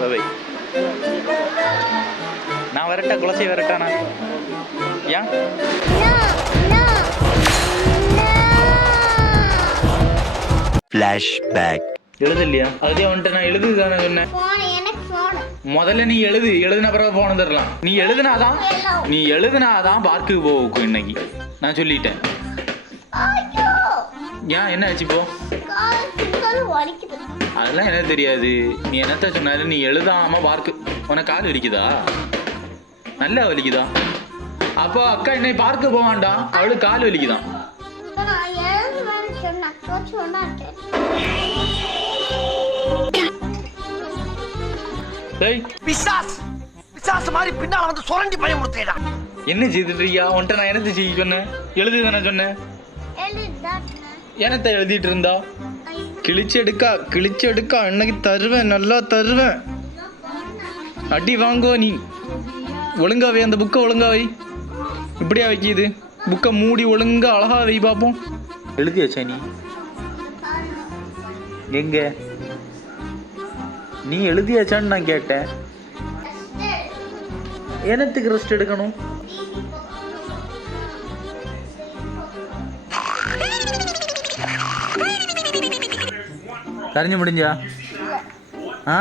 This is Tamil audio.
பை. நான் வரட்டா, குலசை வரட்டானா? ஏன் ஃப்ளாஷ்பேக். எழுதலையா? அதே வந்துட்டு நான் எழுதுதானே சொன்னேன். முதல்ல நீ எழுதுன பிறகு போன தரலாம். நீ எழுதுனாதான் பார்க்குக்கு போகும் இன்னைக்கு. நான் சொல்லிட்டேன். ஏன் என்ன ஆச்சு இப்போ? அதெல்லாம் எனக்கு தெரியாது. நீ என்னத்த சொன்னாலும் நீ எழுதாம பார்க்கு. உனக்கு கால் வலிக்குதா? நல்லா வலிக்குதா? அப்போ அக்கா என்னை பார்க்க போவான்டா, அவளுக்கு கால் வலிக்குதான். என்ன செய்துட்டியா? உன்ட்ட நான் என்னத்தை செய்ய சொன்னேன்? எழுதுதானே சொன்னேன். என்னத்தை எழுதிட்டு இருந்தா? கிழிச்சு எடுக்கா இன்னைக்கு தருவேன், நல்லா தருவேன். அடி வாங்குவ நீ. ஒழுங்காவே அந்த புக்கை ஒழுங்காவை. இப்படியா வைக்கிது? புக்கை மூடி ஒழுங்கா அழகா வை பார்ப்போம். எழுதியாச்சா நீ? எங்க நீ எழுதியாச்சான்னு நான் கேட்டேன். என்னத்துக்கு ரெஸ்ட் எடுக்கணும்? கரைஞ்சு முடிஞ்சா? ஆ